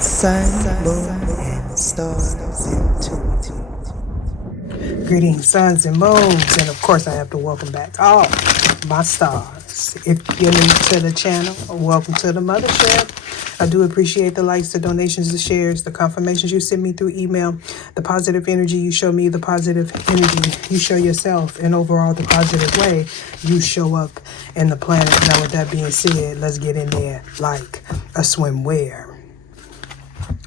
Sun, moon, and stars intuitive. Greetings, suns and moons, and of course I have to welcome back all my stars. If you're new to the channel, welcome to the mothership. I do appreciate the likes, the donations, the shares, the confirmations you send me through email, the positive energy you show me, the positive energy you show yourself, and overall the positive way you show up in the planet. Now with that being said, let's get in there like a swimwear.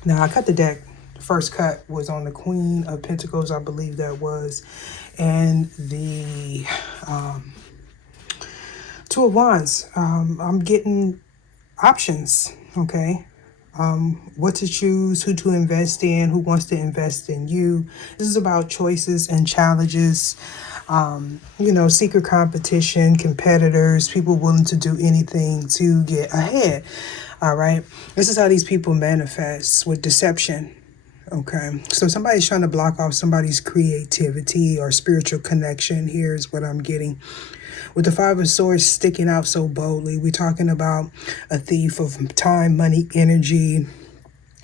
Now I cut the deck. The first cut was on the Queen of Pentacles, I believe that was, and the Two of Wands. I'm getting options, okay? What to choose, who to invest in, who wants to invest in you. This is about choices and challenges. Secret competition, competitors, people willing to do anything to get ahead. All right. This is how these people manifest, with deception. Okay. So somebody's trying to block off somebody's creativity or spiritual connection. Here's what I'm getting. With the Five of Swords sticking out so boldly, we're talking about a thief of time, money, energy.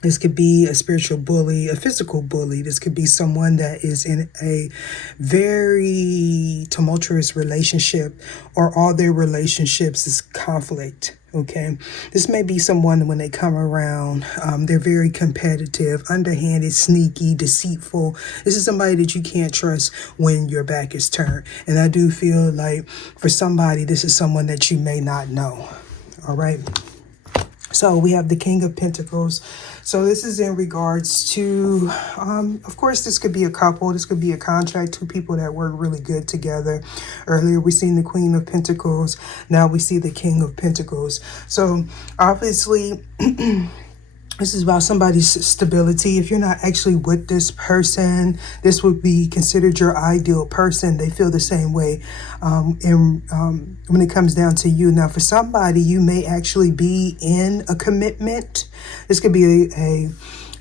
This could be a spiritual bully, a physical bully. This could be someone that is in a very tumultuous relationship, or all their relationships is conflict. Okay, this may be someone when they come around, they're very competitive, underhanded, sneaky, deceitful. This is somebody that you can't trust when your back is turned. And I do feel like for somebody, this is someone that you may not know. All right. So we have the King of Pentacles. So this is in regards to, of course, this could be a couple. This could be a contract, two people that work really good together. Earlier, we seen the Queen of Pentacles. Now we see the King of Pentacles. So obviously, this is about somebody's stability. If you're not actually with this person, this would be considered your ideal person. They feel the same way when it comes down to you. Now, for somebody, you may actually be in a commitment. This could be a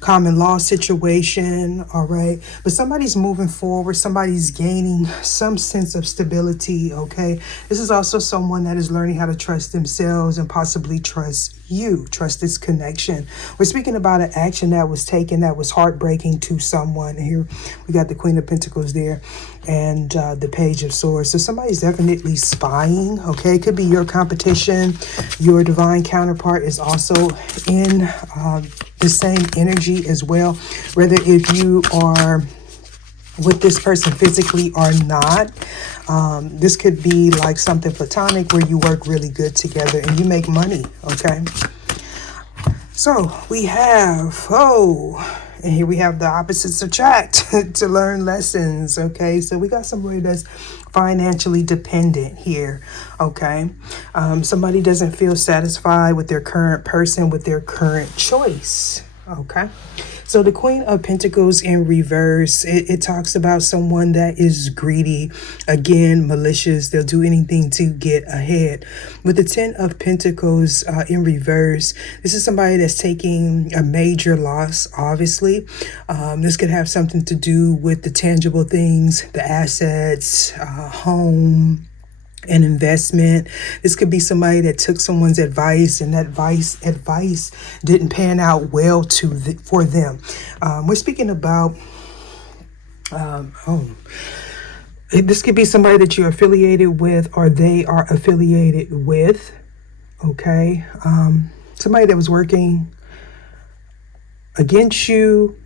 common law situation, all right? But somebody's moving forward. Somebody's gaining some sense of stability, okay? This is also someone that is learning how to trust themselves and possibly trust you, trust this connection. We're speaking about an action that was taken that was heartbreaking to someone. And here we got the Queen of Pentacles there and the Page of Swords. So somebody's definitely spying, okay? It could be your competition. Your divine counterpart is also in the same energy as well, whether if you are with this person physically or not. This could be like something platonic where you work really good together and you make money, okay? So we have, and here we have the opposites attract to learn lessons, okay? So we got somebody that's financially dependent here, okay? Somebody doesn't feel satisfied with their current person, with their current choice, okay? So the Queen of Pentacles in reverse, it talks about someone that is greedy, again, malicious. They'll do anything to get ahead. With the Ten of Pentacles in reverse, this is somebody that's taking a major loss, obviously. This could have something to do with the tangible things, the assets, home, an investment. This could be somebody that took someone's advice and that advice didn't pan out well for them. We're speaking about this could be somebody that you're affiliated with or they are affiliated with, okay? Somebody that was working against you.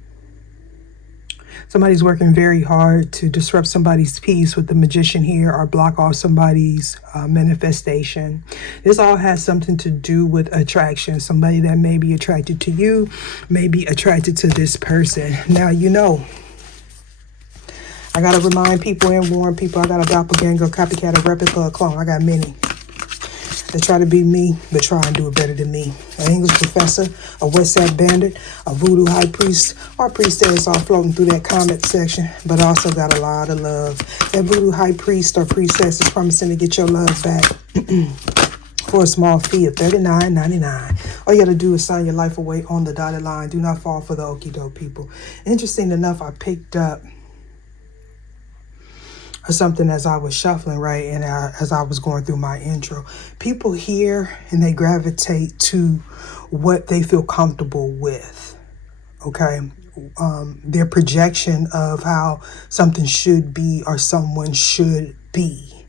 Somebody's working very hard to disrupt somebody's peace with the Magician here, or block off somebody's manifestation. This all has something to do with attraction. Somebody that may be attracted to you, may be attracted to this person. Now, I got to remind people and warn people, I got a doppelganger, copycat, a replica, a clone. I got many. They try to be me, but try and do it better than me. An English professor, a West Side bandit, a voodoo high priest, or priestess, all floating through that comment section, but also got a lot of love. That voodoo high priest or priestess is promising to get your love back for a small fee of $39.99. All you got to do is sign your life away on the dotted line. Do not fall for the okie doke, people. Interesting enough, I picked up or something as I was shuffling, right? And as I was going through my intro, people hear and they gravitate to what they feel comfortable with. Okay. Their projection of how something should be or someone should be.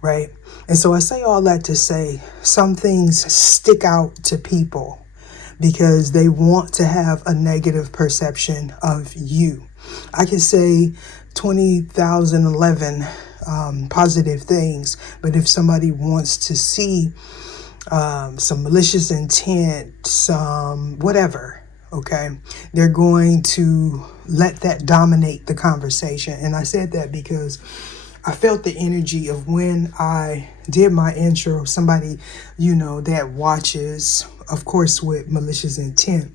Right. And so I say all that to say some things stick out to people because they want to have a negative perception of you. I can say 20,011 positive things, but if somebody wants to see some malicious intent, some whatever, okay, they're going to let that dominate the conversation. And I said that because I felt the energy of when I did my intro, somebody, that watches, of course, with malicious intent,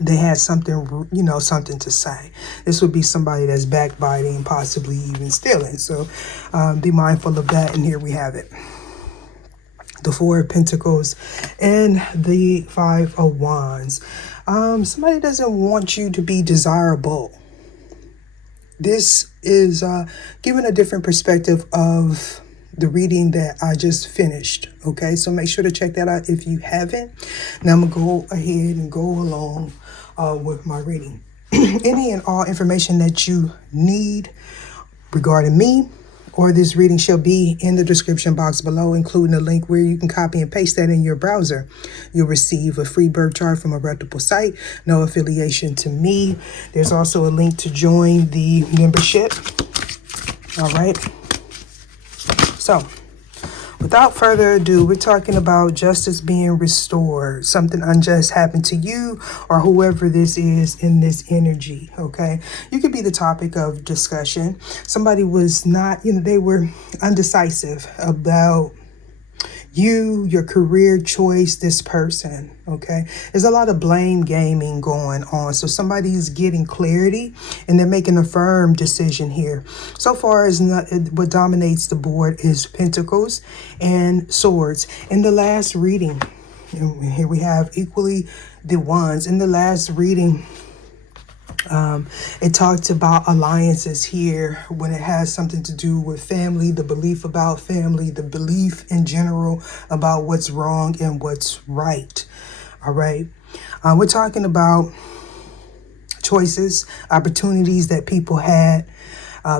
they had something, something to say. This would be somebody that's backbiting, possibly even stealing. So be mindful of that. And here we have it. The Four of Pentacles and the Five of Wands. Somebody doesn't want you to be desirable. This is giving a different perspective of the reading that I just finished. Okay, so make sure to check that out if you haven't. Now I'm going to go ahead and go along with my reading. Any and all information that you need regarding me or this reading shall be in the description box below, including a link where you can copy and paste that in your browser. You'll receive a free birth chart from a reputable site, no affiliation to me. There's also a link to join the membership. All right. So, without further ado, we're talking about justice being restored. Something unjust happened to you or whoever this is in this energy, okay? You could be the topic of discussion. Somebody was not, they were undecisive about you, your career choice, this person, okay? There's a lot of blame gaming going on. So somebody's getting clarity and they're making a firm decision here. So far as what dominates the board is Pentacles and Swords. In the last reading, here we have equally the Wands. In the last reading, it talked about alliances here when it has something to do with family, the belief about family, the belief in general about what's wrong and what's right. All right. We're talking about choices, opportunities that people had.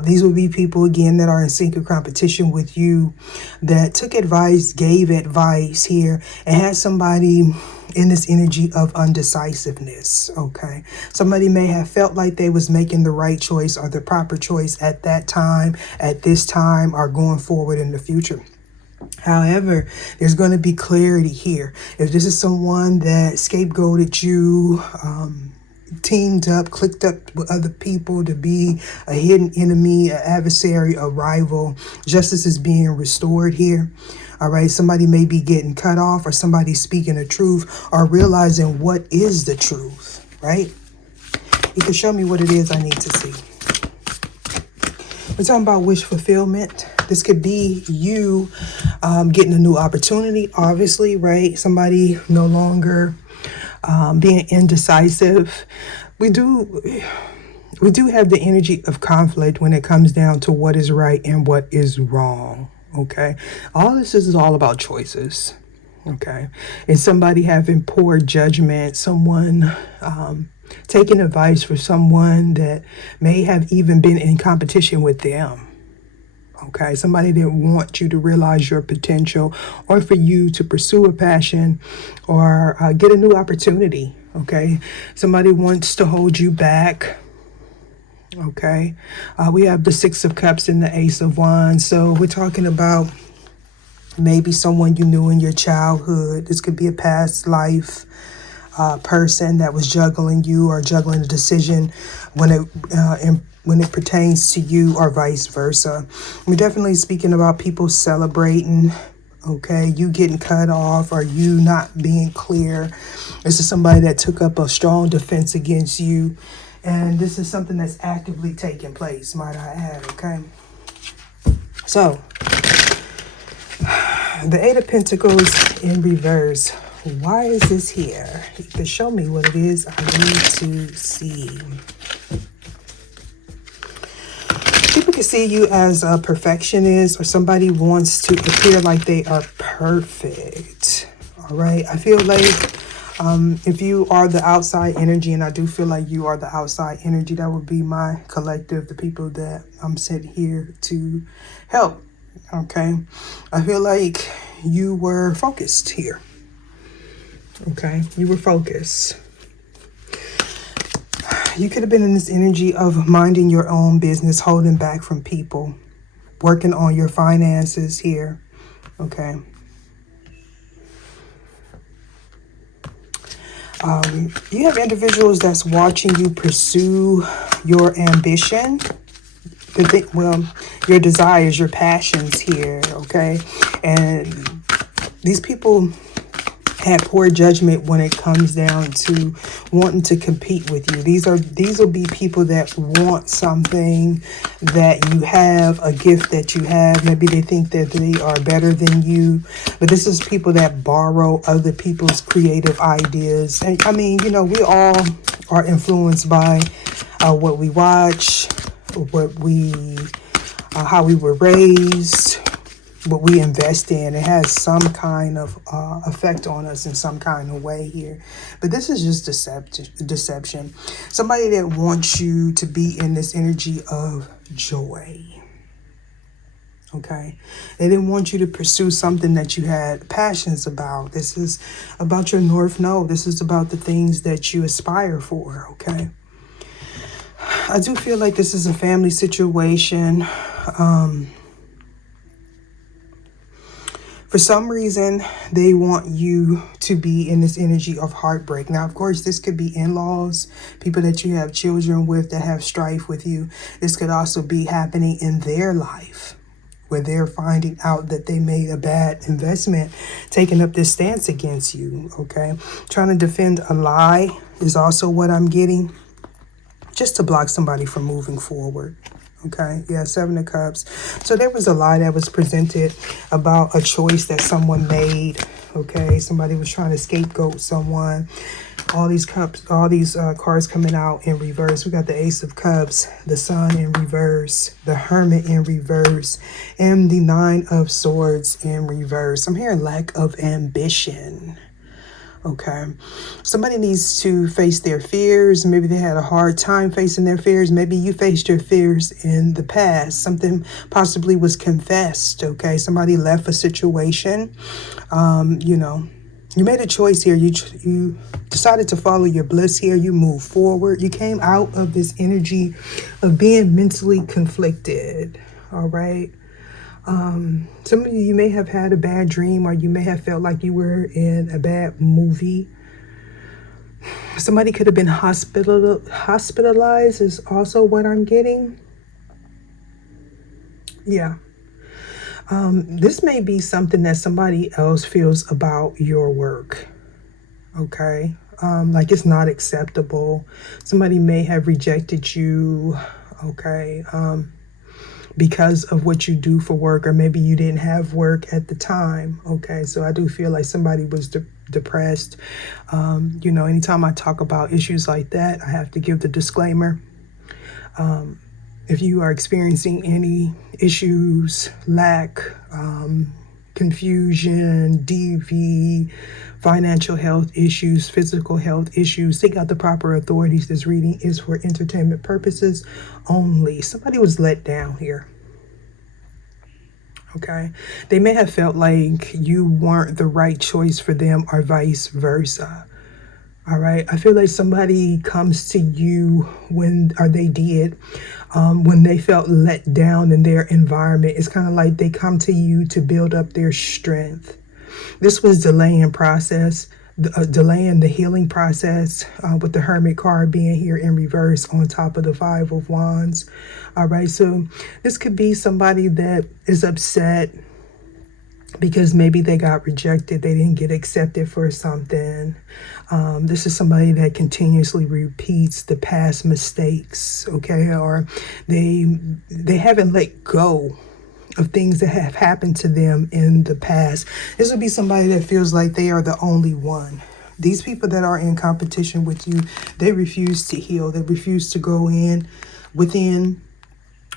These would be people, again, that are in sync or competition with you, that took advice, gave advice here, and had somebody in this energy of undecisiveness, okay? Somebody may have felt like they was making the right choice or the proper choice at that time, at this time, or going forward in the future. However, there's going to be clarity here. If this is someone that scapegoated you, teamed up, clicked up with other people to be a hidden enemy, an adversary, a rival, justice is being restored here. All right, somebody may be getting cut off or somebody speaking the truth or realizing what is the truth, right? You can show me what it is I need to see. We're talking about wish fulfillment. This could be you getting a new opportunity, obviously, right? Somebody no longer being indecisive. We do have the energy of conflict when it comes down to what is right and what is wrong. Okay, all this is all about choices. Okay, and somebody having poor judgment, someone taking advice for someone that may have even been in competition with them. Okay, somebody didn't want you to realize your potential or for you to pursue a passion or get a new opportunity. Okay, somebody wants to hold you back. Okay, we have the Six of Cups and the Ace of Wands. So we're talking about maybe someone you knew in your childhood. This could be a past life person that was juggling you or juggling a decision when it pertains to you or vice versa. We're definitely speaking about people celebrating, okay, you getting cut off or you not being clear. This is somebody that took up a strong defense against you. And this is something that's actively taking place, might I add, okay? So, the Eight of Pentacles in reverse. Why is this here? You can show me what it is I need to see. People can see you as a perfectionist or somebody wants to appear like they are perfect. All right. I feel like If you are the outside energy, and I do feel like you are the outside energy, that would be my collective, the people that I'm sent here to help. Okay. I feel like you were focused here. Okay. You were focused. You could have been in this energy of minding your own business, holding back from people, working on your finances here. Okay. You have individuals that's watching you pursue your ambition, your desires, your passions here, okay? And these people had poor judgment when it comes down to wanting to compete with you. These will be people that want something that you have, a gift that you have. Maybe they think that they are better than you, but this is people that borrow other people's creative ideas. And I mean, you know, we all are influenced by what we watch, how we were raised, what we invest in. It has some kind of effect on us in some kind of way here. But this is just deception. Somebody that wants you to be in this energy of joy. Okay. They didn't want you to pursue something that you had passions about. This is about your North Node. This is about the things that you aspire for. Okay. I do feel like this is a family situation. For some reason, they want you to be in this energy of heartbreak. Now, of course, this could be in-laws, people that you have children with that have strife with you. This could also be happening in their life, where they're finding out that they made a bad investment, taking up this stance against you, okay? Trying to defend a lie is also what I'm getting, just to block somebody from moving forward. Okay, yeah, Seven of Cups. So there was a lie that was presented about a choice that someone made. Okay, somebody was trying to scapegoat someone. All these cups, all these cards coming out in reverse. We got the Ace of Cups, the Sun in reverse, the Hermit in reverse, and the Nine of Swords in reverse. I'm hearing lack of ambition. Okay, somebody needs to face their fears. Maybe they had a hard time facing their fears. Maybe you faced your fears in the past. Something possibly was confessed. Okay, somebody left a situation. You know, you made a choice here. You decided to follow your bliss here. You moved forward. You came out of this energy of being mentally conflicted. All right. Some of you may have had a bad dream, or you may have felt like you were in a bad movie. Somebody could have been hospitalized is also what I'm getting. Yeah. This may be something that somebody else feels about your work. Okay. Like it's not acceptable. Somebody may have rejected you. Okay. Because of what you do for work, or maybe you didn't have work at the time. Okay, so I do feel like somebody was depressed. You know, anytime I talk about issues like that, I have to give the disclaimer. If you are experiencing any issues, lack, confusion, DV, financial health issues, physical health issues, seek out the proper authorities. This reading is for entertainment purposes only. Somebody was let down here. Okay. They may have felt like you weren't the right choice for them, or vice versa. All right. I feel like somebody comes to you when they felt let down in their environment. It's kind of like they come to you to build up their strength. This was delaying process, delaying the healing process, with the Hermit card being here in reverse on top of the Five of Wands. All right, so this could be somebody that is upset because maybe they got rejected, they didn't get accepted for something. This is somebody that continuously repeats the past mistakes, okay? Or they haven't let go of things that have happened to them in the past. This would be somebody that feels like they are the only one. These people that are in competition with you, they refuse to heal. They refuse to go within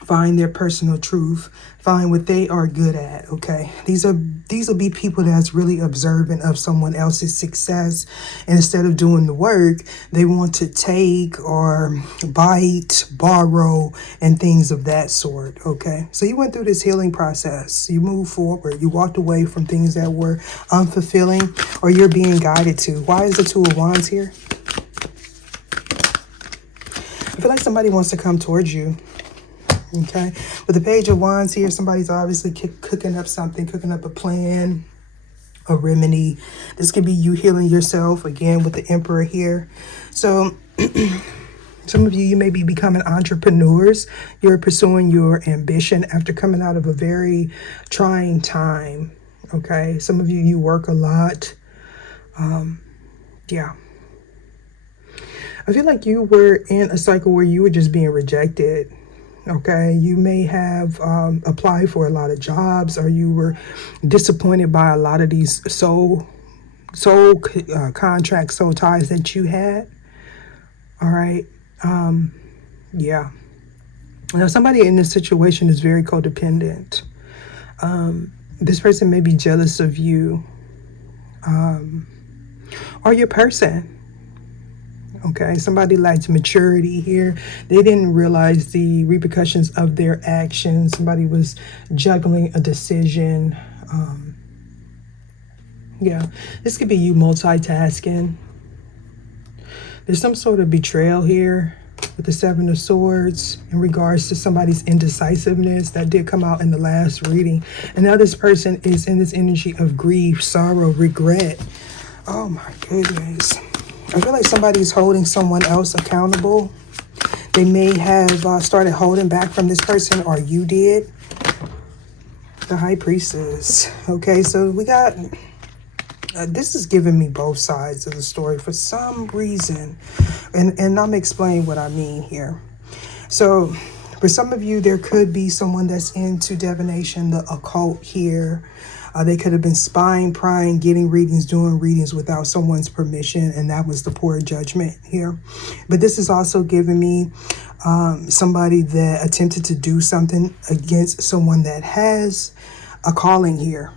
find their personal truth, find what they are good at. Okay, these will be people that's really observant of someone else's success, and instead of doing the work, they want to take or bite, borrow, and things of that sort. Okay, so you went through this healing process, you moved forward, you walked away from things that were unfulfilling or you're being guided to. Why is the Two of Wands here? I feel like somebody wants to come towards you. Okay, with the Page of Wands here, somebody's obviously cooking up something, cooking up a plan, a remedy. This could be you healing yourself, again, with the Emperor here. So some of you may be becoming entrepreneurs. You're pursuing your ambition after coming out of a very trying time. Okay, some of you work a lot. Yeah. I feel like you were in a cycle where you were just being rejected. Okay, you may have applied for a lot of jobs, or you were disappointed by a lot of these soul contracts, soul ties that you had. All right. Yeah. Now, somebody in this situation is very codependent. This person may be jealous of you, or your person. Okay, somebody lacked maturity here. They didn't realize the repercussions of their actions. Somebody was juggling a decision. Yeah, this could be you multitasking. There's some sort of betrayal here with the Seven of Swords in regards to somebody's indecisiveness that did come out in the last reading. And now this person is in this energy of grief, sorrow, regret. Oh my goodness. I feel like somebody's holding someone else accountable. They may have started holding back from this person, or you did. The High Priestess. Okay, so we got... this is giving me both sides of the story for some reason. And I'm explaining what I mean here. So for some of you, there could be someone that's into divination, the occult here. They could have been spying, prying, getting readings, doing readings without someone's permission, and that was the poor judgment here. But this is also giving me somebody that attempted to do something against someone that has a calling here.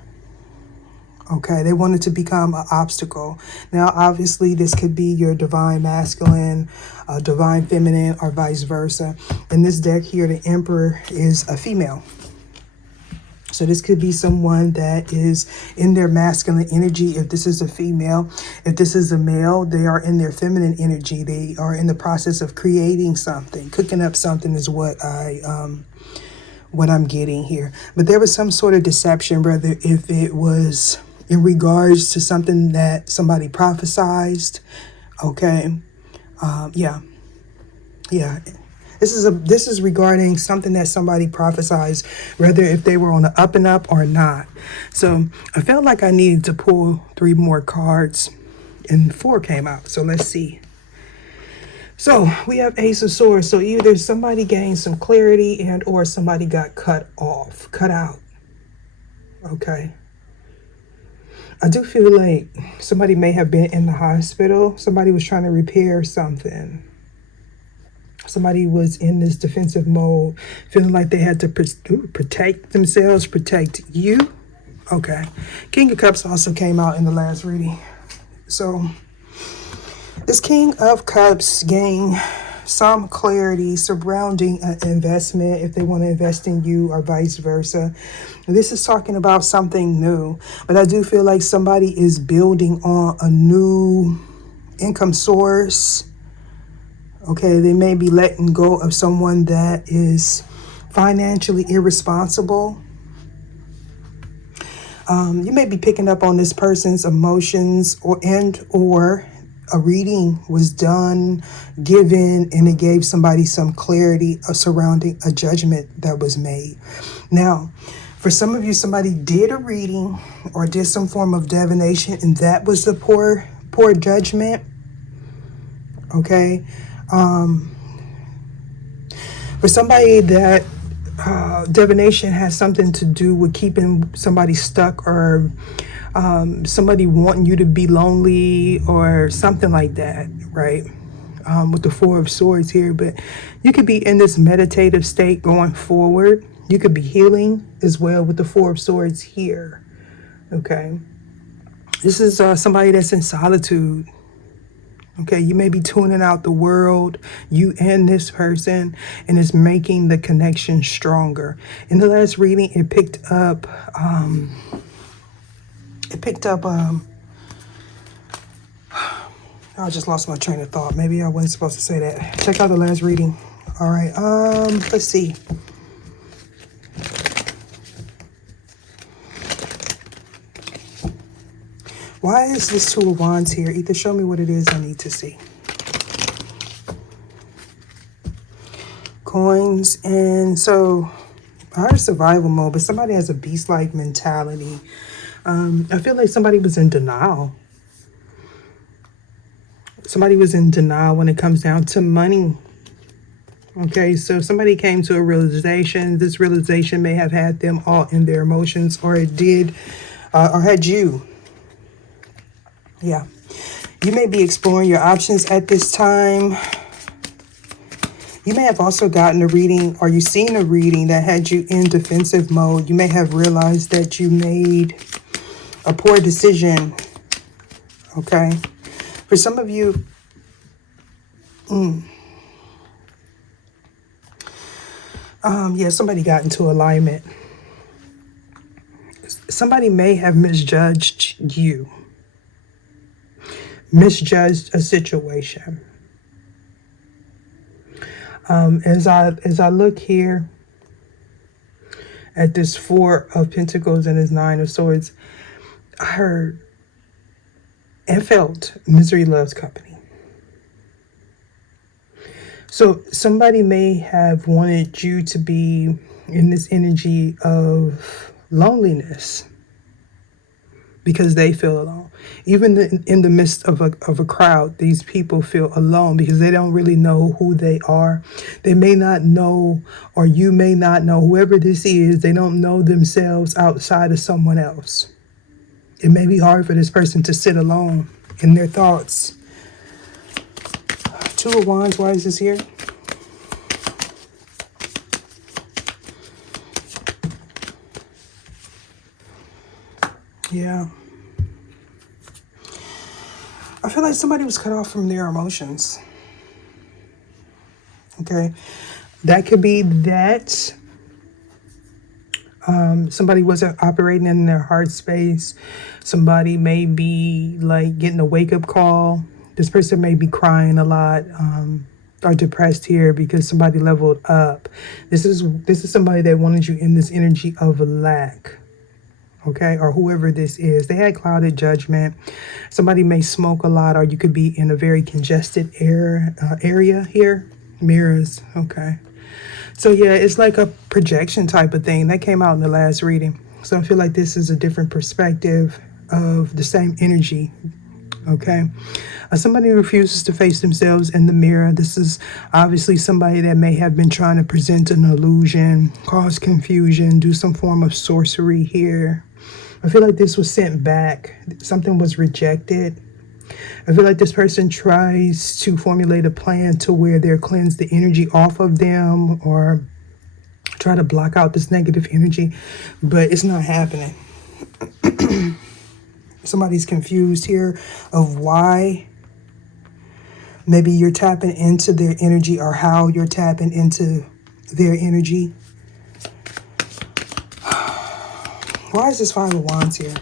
Okay, they wanted to become an obstacle. Now, obviously, this could be your divine masculine, divine feminine, or vice versa. In this deck here, the Emperor is a female. So this could be someone that is in their masculine energy. If this is a female, if this is a male, they are in their feminine energy. They are in the process of creating something, cooking up something is what I'm getting here. But there was some sort of deception, whether if it was in regards to something that somebody prophesized. Okay. Yeah. This is regarding something that somebody prophesized, whether if they were on the up and up or not. So I felt like I needed to pull 3 more cards, and 4 came out. So let's see. So we have Ace of Swords. So either somebody gained some clarity and or somebody got cut out. Okay. I do feel like somebody may have been in the hospital. Somebody was trying to repair something. Somebody was in this defensive mode, feeling like they had to protect themselves, protect you. Okay. King of Cups also came out in the last reading. So this King of Cups gained some clarity surrounding an investment, if they want to invest in you or vice versa. This is talking about something new, but I do feel like somebody is building on a new income source. Okay, they may be letting go of someone that is financially irresponsible. You may be picking up on this person's emotions, or a reading was done, given, and it gave somebody some clarity surrounding a judgment that was made. Now, for some of you, somebody did a reading or did some form of divination, and that was the poor judgment. Okay. For somebody that divination has something to do with keeping somebody stuck, or somebody wanting you to be lonely or something like that, right? with the Four of Swords here, but you could be in this meditative state going forward. You could be healing as well with the Four of Swords here. Okay. This is somebody that's in solitude. Okay, you may be tuning out the world, you and this person, and it's making the connection stronger. In the last reading, it picked up, I just lost my train of thought. Maybe I wasn't supposed to say that. Check out the last reading. All right, let's see. Why is this Two of Wands here? Either show me what it is I need to see. Coins. And so I heard survival mode, but somebody has a beast-like mentality. I feel like somebody was in denial. Somebody was in denial when it comes down to money. Okay, so somebody came to a realization. This realization may have had them all in their emotions, or it did, or had you. Yeah, you may be exploring your options at this time. You may have also gotten a reading, or you've seen a reading that had you in defensive mode. You may have realized that you made a poor decision. Okay, for some of you, yeah, somebody got into alignment. Somebody may have misjudged you. Misjudged a situation. As I look here at this Four of Pentacles and this Nine of Swords, I heard and felt misery loves company. So somebody may have wanted you to be in this energy of loneliness, because they feel alone. Even in the midst of a crowd, these people feel alone because they don't really know who they are. They may not know, or you may not know, whoever this is, they don't know themselves outside of someone else. It may be hard for this person to sit alone in their thoughts. Two of Wands, why is this here? Yeah. I feel like somebody was cut off from their emotions. Okay. That could be that somebody wasn't operating in their heart space. Somebody may be like getting a wake-up call. This person may be crying a lot, or depressed here because somebody leveled up. This is somebody that wanted you in this energy of lack. Okay, or whoever this is, they had clouded judgment. Somebody may smoke a lot, or you could be in a very congested area here. Mirrors. Okay, so yeah, it's like a projection type of thing that came out in the last reading. So I feel like this is a different perspective of the same energy. Okay, somebody refuses to face themselves in the mirror. This is obviously somebody that may have been trying to present an illusion, cause confusion, do some form of sorcery here. I feel like this was sent back. Something was rejected. I feel like this person tries to formulate a plan to where they'll cleanse the energy off of them, or try to block out this negative energy, but it's not happening. Somebody's confused here of why. Maybe you're tapping into their energy, or how you're tapping into their energy. Why is this Five of Wands here?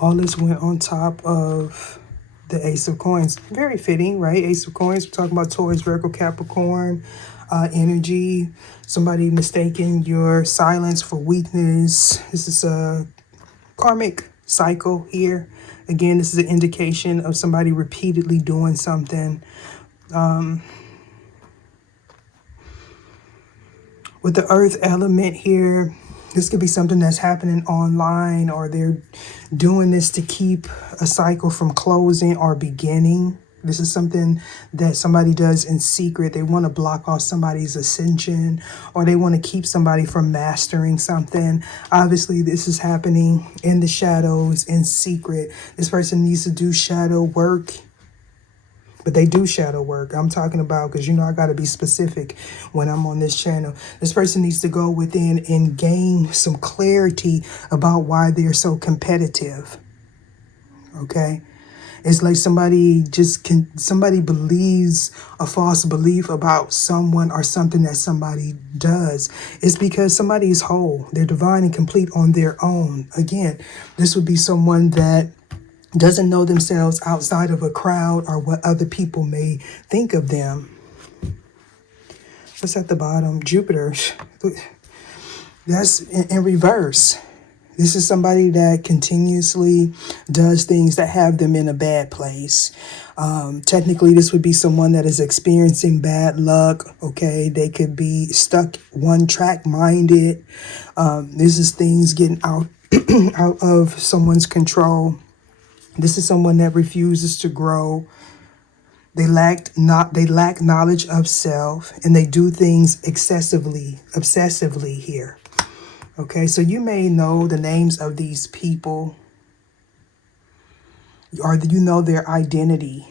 All this went on top of the Ace of Coins. Very fitting, right? Ace of Coins, we're talking about Taurus, Virgo, Capricorn energy. Somebody mistaking your silence for weakness. This is a karmic cycle here. Again, this is an indication of somebody repeatedly doing something. With the earth element here, this could be something that's happening online, or they're doing this to keep a cycle from closing or beginning. This is something that somebody does in secret. They want to block off somebody's ascension, or they want to keep somebody from mastering something. Obviously, this is happening in the shadows, in secret. This person needs to do shadow work. But they do shadow work. I'm talking about, because you know I got to be specific when I'm on this channel. This person needs to go within and gain some clarity about why they're so competitive. Okay? It's like somebody believes a false belief about someone or something that somebody does. It's because somebody is whole. They're divine and complete on their own. Again, this would be someone that doesn't know themselves outside of a crowd or what other people may think of them. What's at the bottom? Jupiter. That's in reverse. This is somebody that continuously does things that have them in a bad place. Technically, this would be someone that is experiencing bad luck. Okay, they could be stuck one track minded. This is things getting out out of someone's control. This is someone that refuses to grow. They lack knowledge of self, and they do things obsessively here. Okay, so you may know the names of these people, or you know their identity.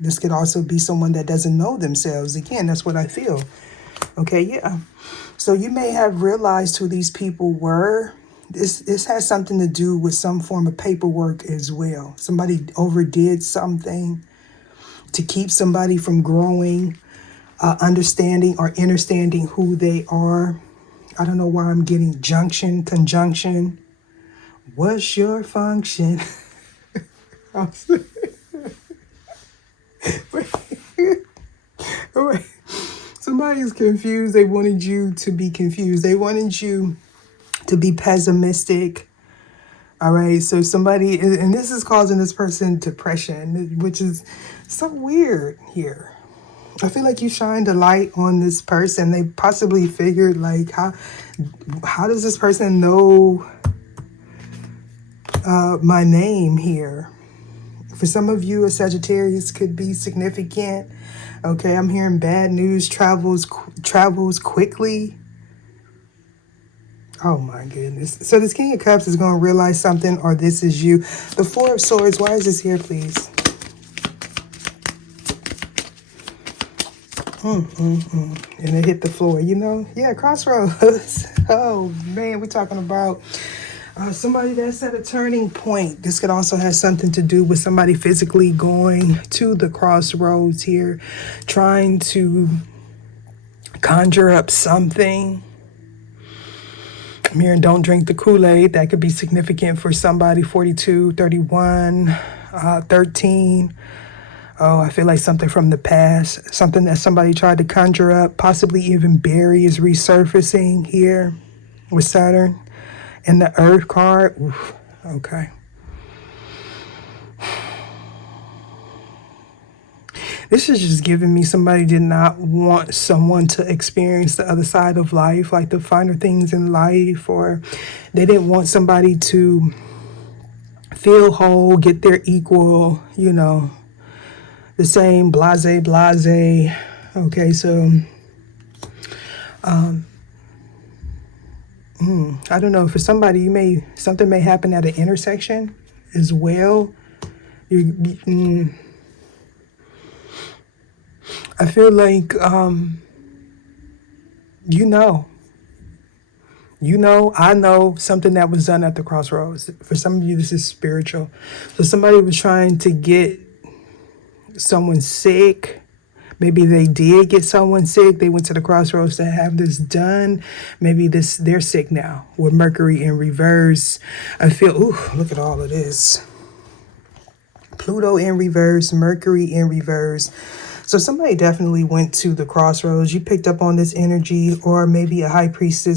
This could also be someone that doesn't know themselves. Again, that's what I feel. Okay, yeah. So you may have realized who these people were. This has something to do with some form of paperwork as well. Somebody overdid something to keep somebody from growing, understanding or understanding who they are. I don't know why I'm getting conjunction. What's your function? Wait. Somebody's confused. They wanted you to be confused. They wanted you to be pessimistic. All right, so somebody, and this is causing this person depression, which is so weird here. I feel like you shined a light on this person. They possibly figured, like, how does this person know my name here? For some of you, a Sagittarius could be significant. Okay, I'm hearing bad news travels quickly. Oh my goodness. So this King of Cups is going to realize something, or this is you. The Four of Swords, why is this here, please? And it hit the floor, you know? Yeah, crossroads. Oh man, we're talking about somebody that's at a turning point. This could also have something to do with somebody physically going to the crossroads here, trying to conjure up something. I'm hearing don't drink the Kool-Aid. That could be significant for somebody. 42, 31, 13. Oh, I feel like something from the past. Something that somebody tried to conjure up, possibly even bury, is resurfacing here with Saturn. And the Earth card. Oof, okay. This is just giving me somebody did not want someone to experience the other side of life, like the finer things in life, or they didn't want somebody to feel whole, get their equal, you know, the same blase. Okay, so I don't know. For somebody, something may happen at an intersection as well. I feel like, I know something that was done at the crossroads. For some of you, this is spiritual. So somebody was trying to get someone sick. Maybe they did get someone sick. They went to the crossroads to have this done. Maybe they're sick now with Mercury in reverse. I feel, look at all of this. Pluto in reverse, Mercury in reverse. So somebody definitely went to the crossroads. You picked up on this energy, or maybe a high priest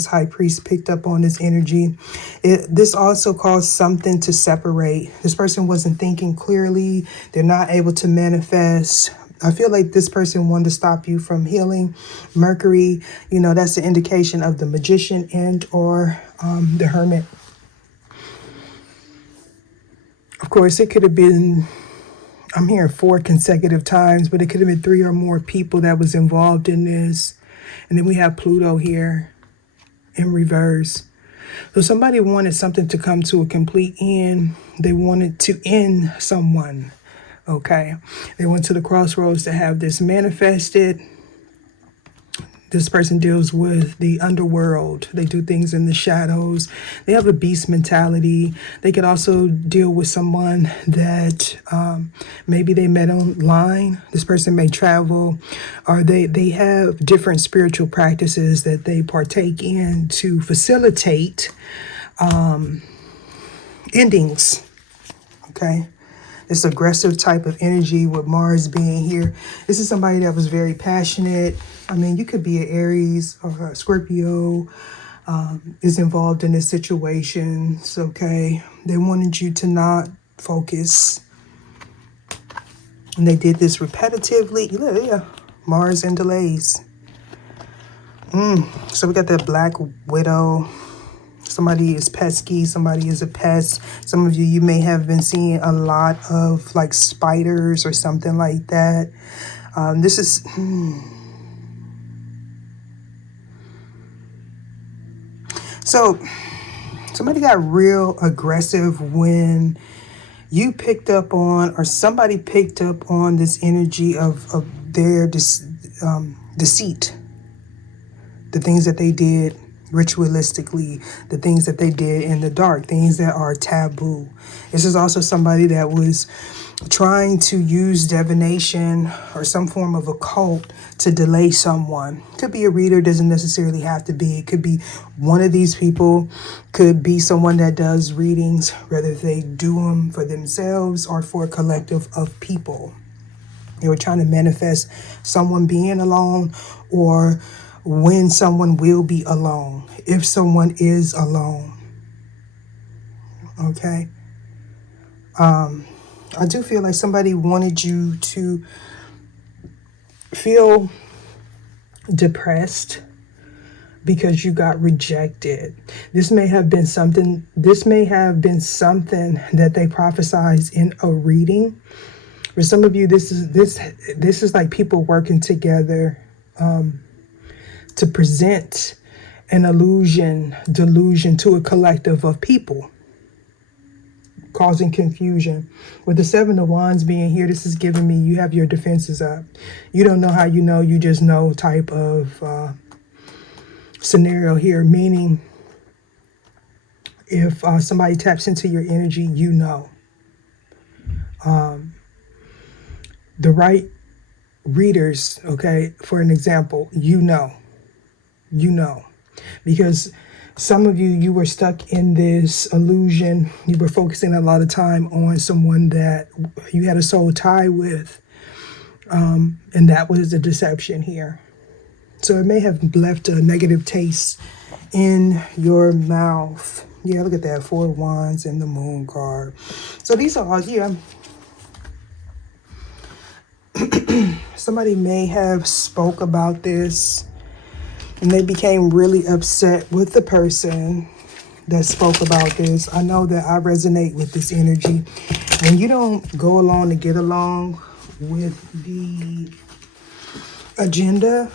picked up on this energy. This also caused something to separate. This person wasn't thinking clearly. They're not able to manifest. I feel like this person wanted to stop you from healing. Mercury, that's the indication of the magician and or the hermit. Of course, it could have been I'm hearing 4 consecutive times, but it could have been 3 or more people that was involved in this. And then we have Pluto here in reverse. So somebody wanted something to come to a complete end. They wanted to end someone. Okay. They went to the crossroads to have this manifested. This person deals with the underworld. They do things in the shadows. They have a beast mentality. They could also deal with someone that maybe they met online. This person may travel, or they have different spiritual practices that they partake in to facilitate endings. Okay. This aggressive type of energy with Mars being here. This is somebody that was very passionate. I mean, you could be an Aries or a Scorpio is involved in this situation. Okay. They wanted you to not focus. And they did this repetitively. Yeah. Mars and delays. So we got that Black Widow. Somebody is pesky. Somebody is a pest. Some of you may have been seeing a lot of like spiders or something like that. This is... So somebody got real aggressive when you picked up on, or somebody picked up on this energy of their deceit. The things that they did ritualistically, the things that they did in the dark, things that are taboo. This is also somebody that was trying to use divination or some form of occult to delay someone. Could be a reader, doesn't necessarily have to be. It could be one of these people, could be someone that does readings, whether they do them for themselves or for a collective of people. They were trying to manifest someone being alone, or when someone will be alone, if someone is alone. Okay. I do feel like somebody wanted you to feel depressed because you got rejected. This may have been something that they prophesized in a reading. For some of you, this is like people working together to present an delusion to a collective of people, causing confusion. With the 7 of Wands being here, this is giving me you have your defenses up. You don't know how you know, you just know type of scenario here, meaning if somebody taps into your energy, you know. The right readers, okay, for an example, you know, because some of you were stuck in this illusion. You were focusing a lot of time on someone that you had a soul tie with, and that was the deception here. So it may have left a negative taste in your mouth. Yeah, look at that, 4 of Wands and the Moon card. So these are all, yeah. Somebody may have spoke about this and they became really upset with the person that spoke about this. I know that I resonate with this energy. When you don't go along to get along with the agenda,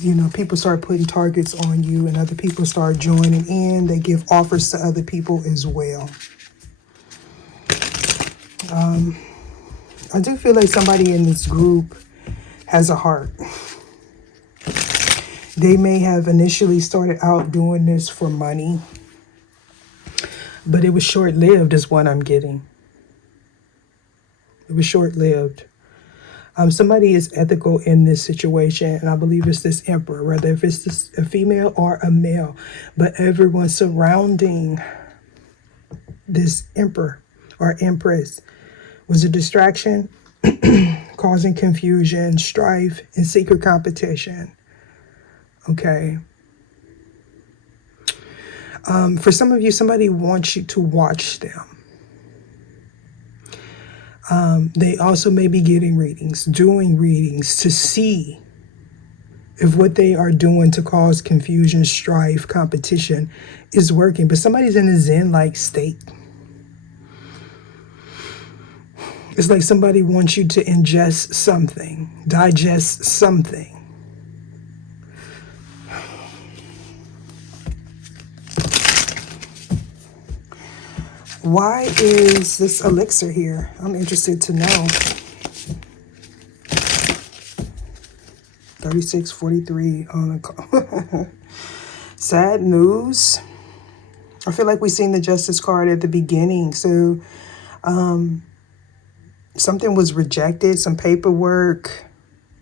you know, people start putting targets on you and other people start joining in. They give offers to other people as well. I do feel like somebody in this group has a heart. They may have initially started out doing this for money, but it was short-lived is what I'm getting. It was short-lived. Somebody is ethical in this situation, and I believe it's this emperor, whether if it's a female or a male, but everyone surrounding this emperor or empress was a distraction, causing confusion, strife, and secret competition. Okay. For some of you, somebody wants you to watch them. They also may be getting readings, doing readings to see if what they are doing to cause confusion, strife, competition is working. But somebody's in a Zen-like state. It's like somebody wants you to ingest something, digest something. Why is this elixir here? I'm interested to know. 3643 on the call. Sad news. I feel like we seen the Justice card at the beginning. So something was rejected, some paperwork,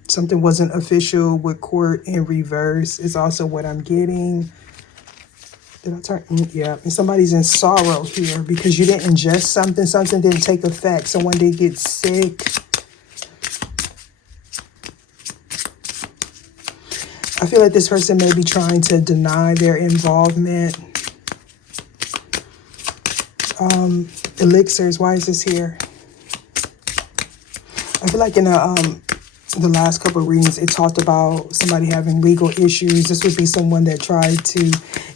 something wasn't official with court in reverse is also what I'm getting. Did I turn? Yeah, and somebody's in sorrow here because you didn't ingest something, something didn't take effect, someone did get sick. I feel like this person may be trying to deny their involvement. Elixirs, why is this here? I feel like in the last couple of readings, it talked about somebody having legal issues. This would be someone that tried to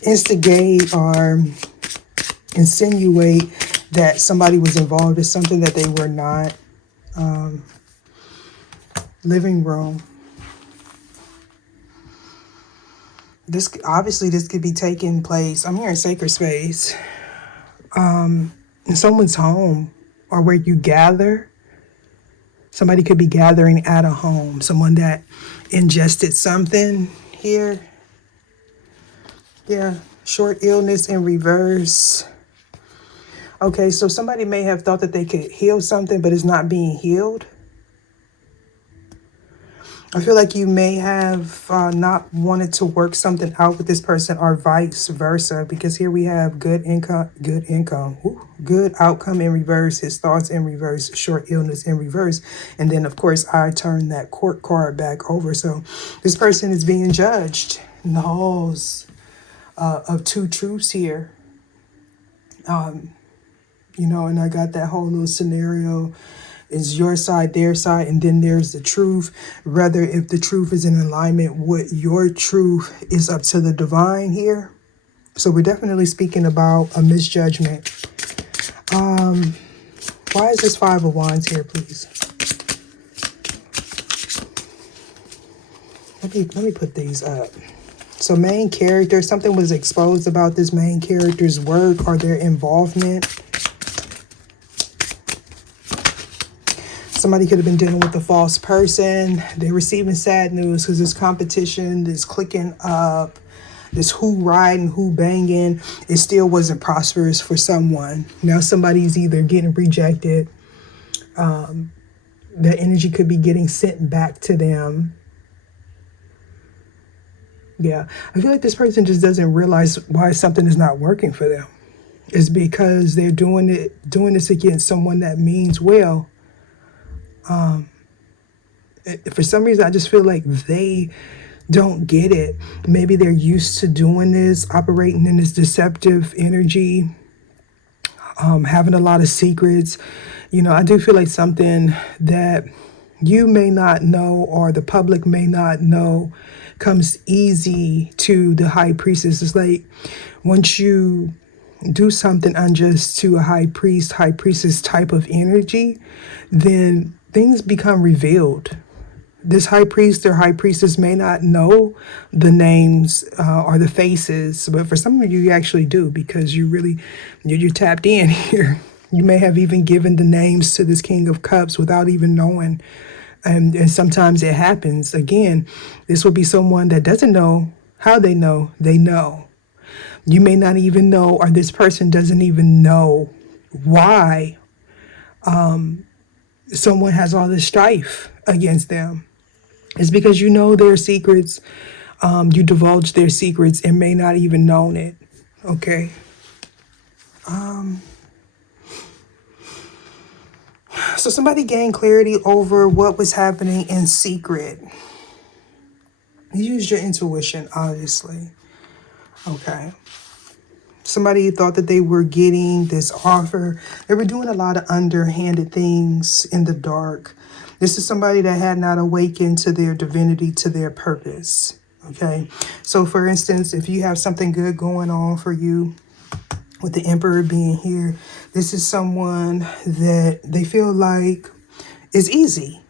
instigate or insinuate that somebody was involved in something that they were not. Living room. This could be taking place. I'm hearing sacred space. In someone's home or where you gather. Somebody could be gathering at a home. Someone that ingested something here. Yeah, short illness in reverse. Okay, so somebody may have thought that they could heal something, but it's not being healed. I feel like you may have not wanted to work something out with this person or vice versa, because here we have good outcome in reverse, his thoughts in reverse, short illness in reverse. And then, of course, I turn that court card back over. So this person is being judged in the halls of two truths here. And I got that whole little scenario. Is your side, their side, and then there's the truth. Rather, if the truth is in alignment with your truth is up to the divine here. So we're definitely speaking about a misjudgment. Why is this Five of Wands here, please? Let me put these up. So main character, something was exposed about this main character's work or their involvement. Somebody could have been dealing with a false person. They're receiving sad news because this competition, this clicking up, this who riding, who banging, it still wasn't prosperous for someone. Now somebody's either getting rejected. That energy could be getting sent back to them. Yeah, I feel like this person just doesn't realize why something is not working for them. It's because they're doing this against someone that means well. For some reason, I just feel like they don't get it. Maybe they're used to doing this, operating in this deceptive energy, having a lot of secrets. I do feel like something that you may not know or the public may not know comes easy to the high priestess. It's like once you do something unjust to a high priest, high priestess type of energy, then things become revealed. This high priest or high priestess may not know the names or the faces, but for some of you, you actually do, because you're tapped in here. You may have even given the names to this King of Cups without even knowing. And sometimes it happens. Again, this will be someone that doesn't know how they know. They know. You may not even know, or this person doesn't even know why someone has all this strife against them. It's because you know their secrets. You divulge their secrets and may not even known it. Okay. So somebody gained clarity over what was happening in secret. You used your intuition, obviously. Okay. Somebody thought that they were getting this offer. They were doing a lot of underhanded things in the dark. This is somebody that had not awakened to their divinity, to their purpose. Okay. So for instance, if you have something good going on for you, with the Emperor being here, this is someone that they feel like is easy.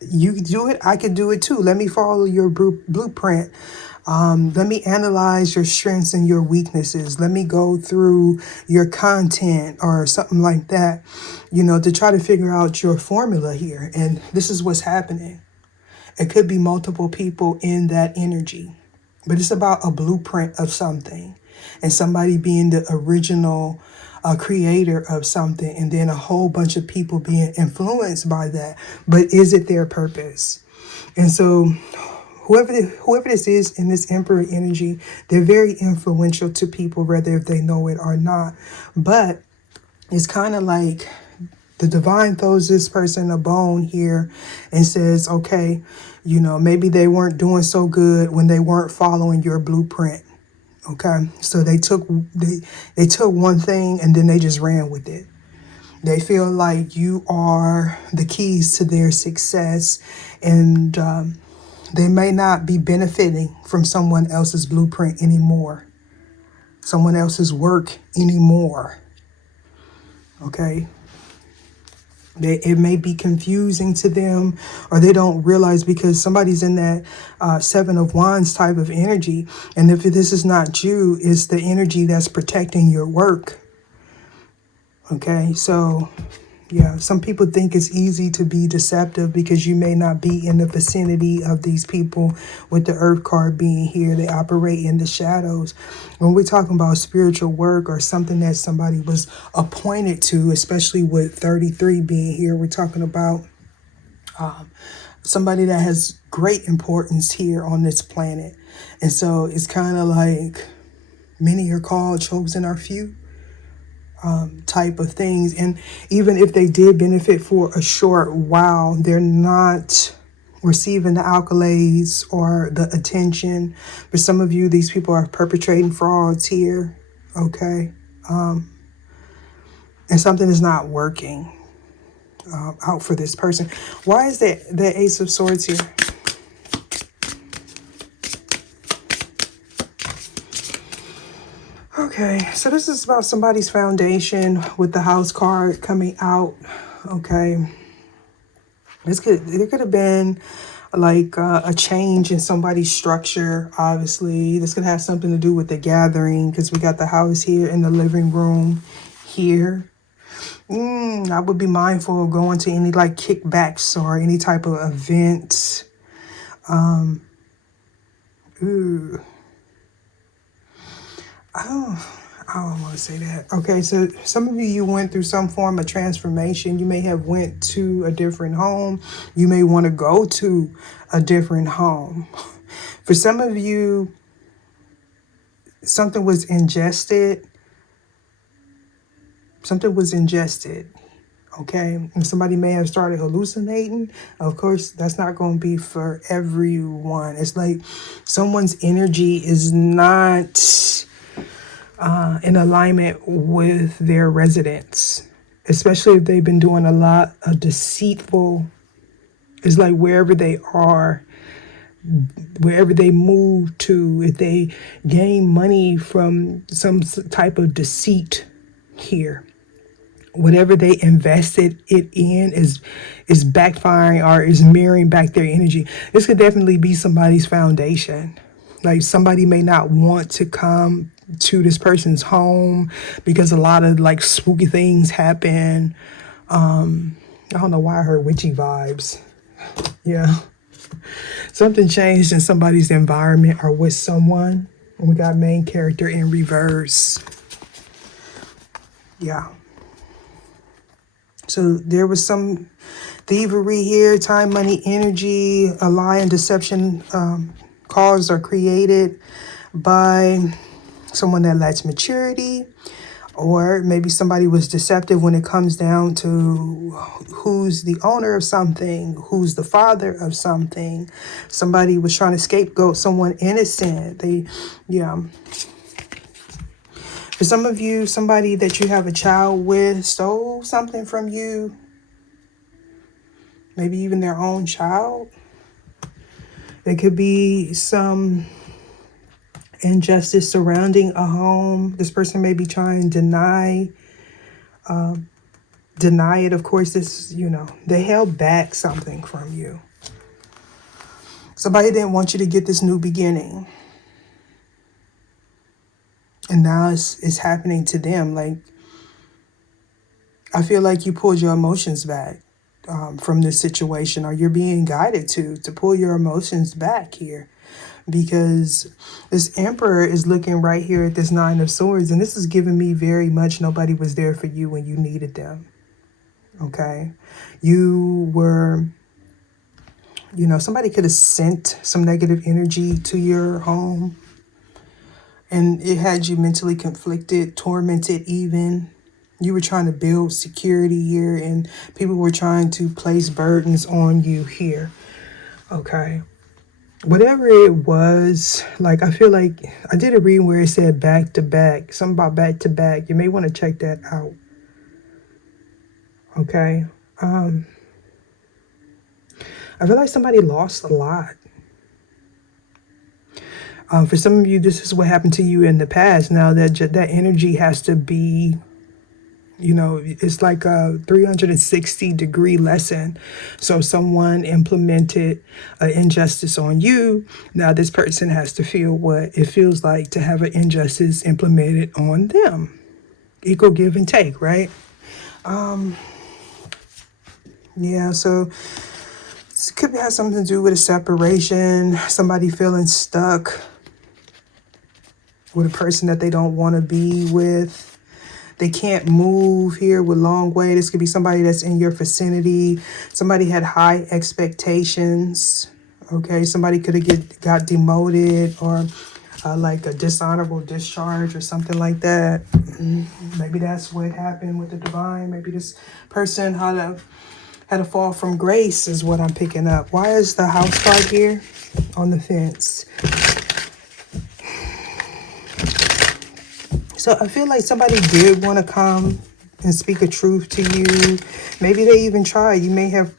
You can do it, I could do it too. Let me follow your blueprint. Let me analyze your strengths and your weaknesses. Let me go through your content or something like that, to try to figure out your formula here. And this is what's happening. It could be multiple people in that energy, but it's about a blueprint of something and somebody being the original creator of something, and then a whole bunch of people being influenced by that. But is it their purpose? And so whoever this is in this Emperor energy, they're very influential to people, whether if they know it or not. But it's kind of like the divine throws this person a bone here and says, okay, maybe they weren't doing so good when they weren't following your blueprint. Okay, so they took one thing and then they just ran with it. They feel like you are the keys to their success, and they may not be benefiting from someone else's blueprint anymore, someone else's work anymore. Okay. It may be confusing to them, or they don't realize because somebody's in that Seven of Wands type of energy. And if this is not you, it's the energy that's protecting your work. Okay, so yeah, some people think it's easy to be deceptive because you may not be in the vicinity of these people. With the Earth card being here, they operate in the shadows. When we're talking about spiritual work or something that somebody was appointed to, especially with 33 being here, we're talking about somebody that has great importance here on this planet. And so it's kind of like many are called, chosen are few. Type of things. And even if they did benefit for a short while, they're not receiving the accolades or the attention. For some of you, these people are perpetrating frauds here. Okay. And something is not working out for this person. Why is that the Ace of Swords here? Okay, so this is about somebody's foundation with the House card coming out. Okay, there could have been like a change in somebody's structure. Obviously, this could have something to do with the gathering because we got the house here in the living room here. I would be mindful of going to any like kickbacks or any type of events. I don't want to say that. Okay, so some of you went through some form of transformation. You may have went to a different home. You may want to go to a different home. For some of you, something was ingested. Something was ingested. Okay, and somebody may have started hallucinating. Of course, that's not going to be for everyone. It's like someone's energy is not in alignment with their residence, especially if they've been doing a lot of deceitful. It's like wherever they are, wherever they move to, if they gain money from some type of deceit here, whatever they invested it in is backfiring or is mirroring back their energy. This could definitely be somebody's foundation. Like somebody may not want to come to this person's home because a lot of like spooky things happen. I don't know why I heard witchy vibes. Yeah. Something changed in somebody's environment or with someone. And we got main character in reverse. Yeah. So there was some thievery here, time, money, energy, a lie and deception caused or created by someone that lacks maturity, or maybe somebody was deceptive when it comes down to who's the owner of something, who's the father of something. Somebody was trying to scapegoat someone innocent. For some of you, somebody that you have a child with stole something from you, maybe even their own child. There could be some injustice surrounding a home. This person may be trying to deny it. Of course, this, they held back something from you. Somebody didn't want you to get this new beginning. And now it's happening to them. Like, I feel like you pulled your emotions back from this situation, or you're being guided to pull your emotions back here. Because this Emperor is looking right here at this Nine of Swords, and this is giving me very much nobody was there for you when you needed them. Okay? You were, somebody could have sent some negative energy to your home, and it had you mentally conflicted, tormented even. You were trying to build security here, and people were trying to place burdens on you here. Okay? Whatever it was, like, I feel like I did a reading where it said back to back, something about back to back. You may want to check that out. Okay. I feel like somebody lost a lot. For some of you, this is what happened to you in the past. Now that energy has to be, it's like a 360-degree lesson. So someone implemented an injustice on you. Now this person has to feel what it feels like to have an injustice implemented on them. Equal give and take, right? Yeah, so this could have something to do with a separation, somebody feeling stuck with a person that they don't want to be with. They can't move here with long way. This could be somebody that's in your vicinity. Somebody had high expectations. Okay, somebody could have got demoted, or like a dishonorable discharge or something like that. Maybe that's what happened with the divine. Maybe this person had a fall from grace is what I'm picking up. Why is the house card here on the fence? So I feel like somebody did want to come and speak a truth to you. Maybe they even tried. You may have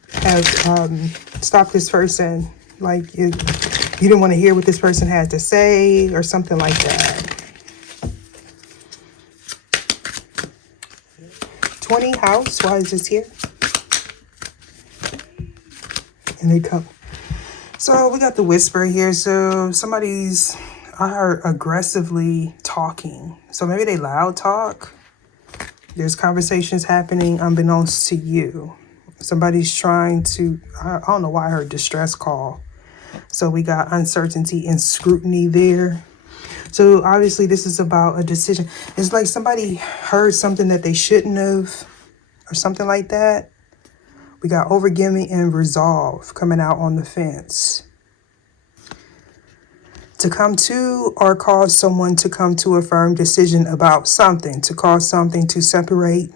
stopped this person. Like, you didn't want to hear what this person had to say or something like that. 20 house. Why is this here? And they come. So we got the whisper here. So somebody's are aggressively talking. So maybe they loud talk. There's conversations happening unbeknownst to you. Somebody's trying to, I don't know why I heard distress call. So we got uncertainty and scrutiny there. So obviously this is about a decision. It's like somebody heard something that they shouldn't have, or something like that. We got overgiving and resolve coming out on the fence. To come to or cause someone to come to a firm decision about something, to cause something to separate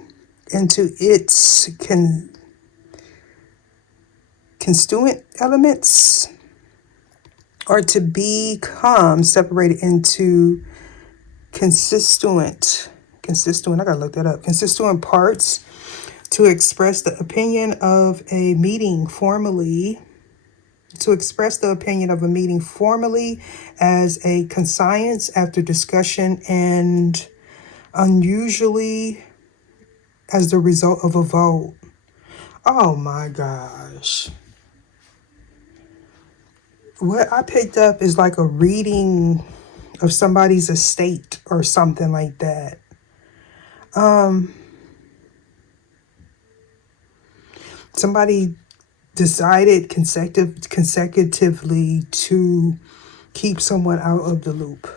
into its constituent elements, or to become separated into constituent, I gotta look that up, constituent parts, to express the opinion of a meeting formally. To express the opinion of a meeting formally as a conscience after discussion, and unusually as the result of a vote. Oh my gosh. What I picked up is like a reading of somebody's estate or something like that. Somebody decided consecutively to keep someone out of the loop.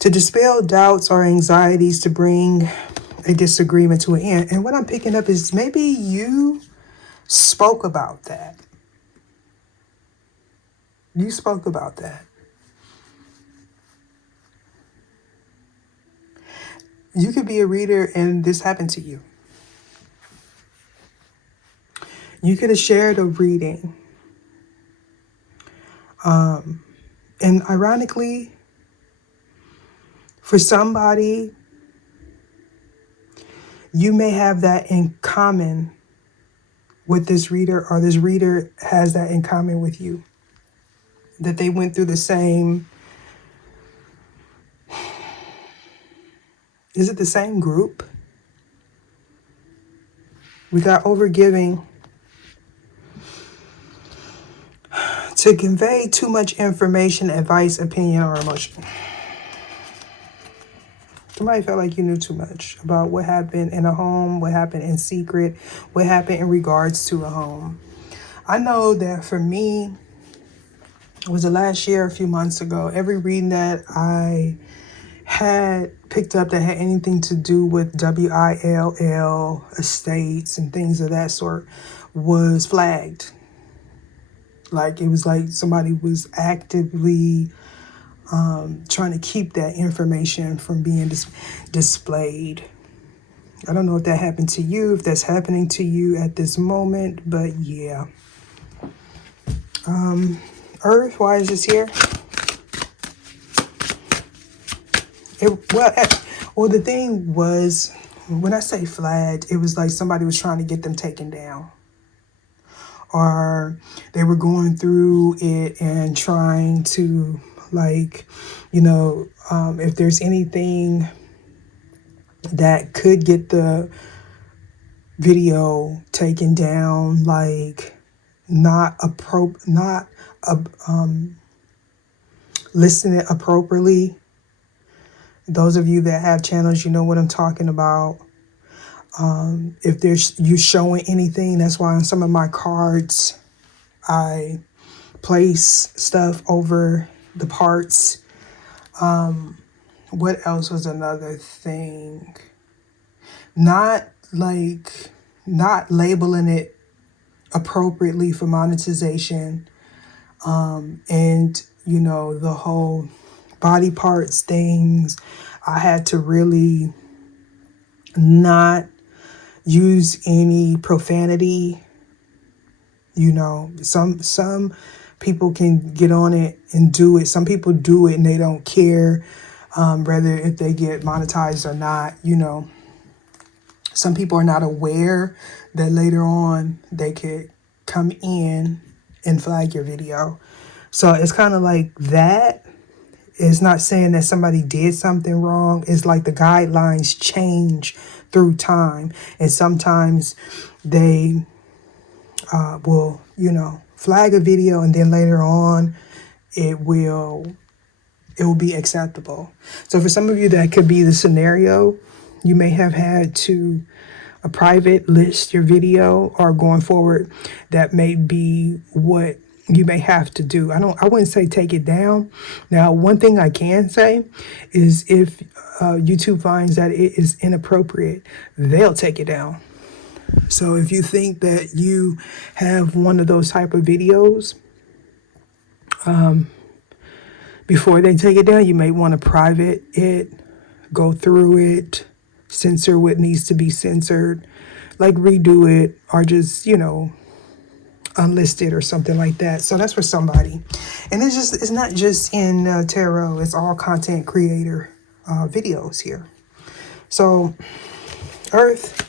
To dispel doubts or anxieties, to bring a disagreement to an end. And what I'm picking up is maybe you spoke about that. You spoke about that. You could be a reader and this happened to you. You could have shared a reading. And ironically, for somebody, you may have that in common with this reader, or this reader has that in common with you. that they went through the same, is it the same group? We got overgiving. To convey too much information, advice, opinion, or emotion. Somebody felt like you knew too much about what happened in a home, what happened in secret, what happened in regards to a home. I know that for me, it was the last year, a few months ago, every reading that I had picked up that had anything to do with WILL, estates, and things of that sort was flagged. Like, it was like somebody was actively trying to keep that information from being displayed. I don't know if that happened to you, if that's happening to you at this moment, but yeah. Earth, why is this here? Well, the thing was, when I say flagged, it was like somebody was trying to get them taken down. Or they were going through it and trying to, like, if there's anything that could get the video taken down, like listing it appropriately. Those of you that have channels, you know what I'm talking about. If there's you showing anything, that's why on some of my cards I place stuff over the parts. What else was another thing? Not labeling it appropriately for monetization. And the whole body parts things. I had to really not use any profanity. Some people can get on it and do it. Some people do it and they don't care whether if they get monetized or not. Some people are not aware that later on they could come in and flag your video. So it's kind of like that. It's not saying that somebody did something wrong. It's like the guidelines change through time. And sometimes they will, flag a video and then later on it will be acceptable. So for some of you, that could be the scenario. You may have had to a private list your video, or going forward, that may be what you may have to do. I wouldn't say take it down. Now, one thing I can say is if YouTube finds that it is inappropriate, they'll take it down. So if you think that you have one of those type of videos, before they take it down, you may want to private it, go through it, censor what needs to be censored, like redo it, or just, unlist it or something like that. So that's for somebody. And it's not just in tarot, it's all content creator videos here. So Earth.